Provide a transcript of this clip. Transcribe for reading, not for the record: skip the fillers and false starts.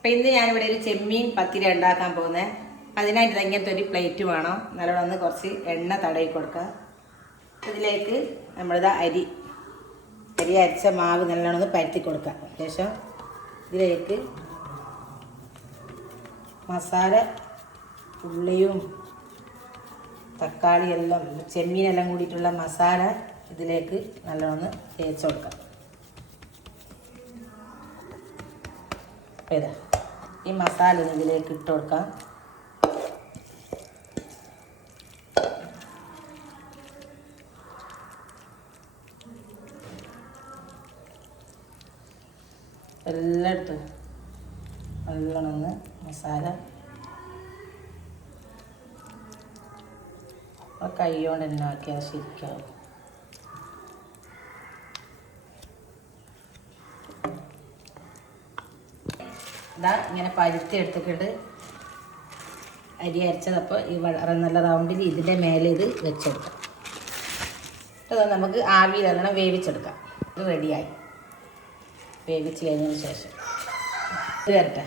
അപ്പം ഇന്ന് ഞാനിവിടെ ഒരു ചെമ്മീൻ പത്തിരി ഉണ്ടാക്കാൻ പോകുന്നത്. അതിനായിട്ട് ഇങ്ങനത്തെ ഒരു പ്ലേറ്റ് വേണം. നല്ലോണം കുറച്ച് എണ്ണ തടവി കൊടുക്കുക. ഇതിലേക്ക് നമ്മളിതാ അരി അരിച്ച മാവ് നല്ലോണം പരത്തി കൊടുക്കുക. ശേഷം ഇതിലേക്ക് മസാല, ഉള്ളിയും തക്കാളി എല്ലാം ചെമ്മീനെല്ലാം കൂടിയിട്ടുള്ള മസാല ഇതിലേക്ക് നല്ലോണം തേച്ച് കൊടുക്കാം. ഇതാ ഈ മസാല ഇതിലേക്ക് ഇട്ട് കൊടുക്കാം. എല്ലായിടത്തും നല്ലോണം മസാല കൈ കൊണ്ട് തന്നെ ആക്കിയാൽ ശരിക്കാവും. ഇതാ ഇങ്ങനെ പരുത്തി എടുത്തിട്ട് അരി അരച്ചതപ്പോൾ ഈ നല്ല റൗണ്ടിൽ ഇതിൻ്റെ മേലെ ഇത് വെച്ചെടുക്കാം. ഇത് നമുക്ക് ആവിയിൽ നല്ലോണം വേവിച്ചെടുക്കാം. ഇത് റെഡിയായി. വേവിച്ച് കഴിഞ്ഞതിന് ശേഷം ഇത് വരട്ടെ.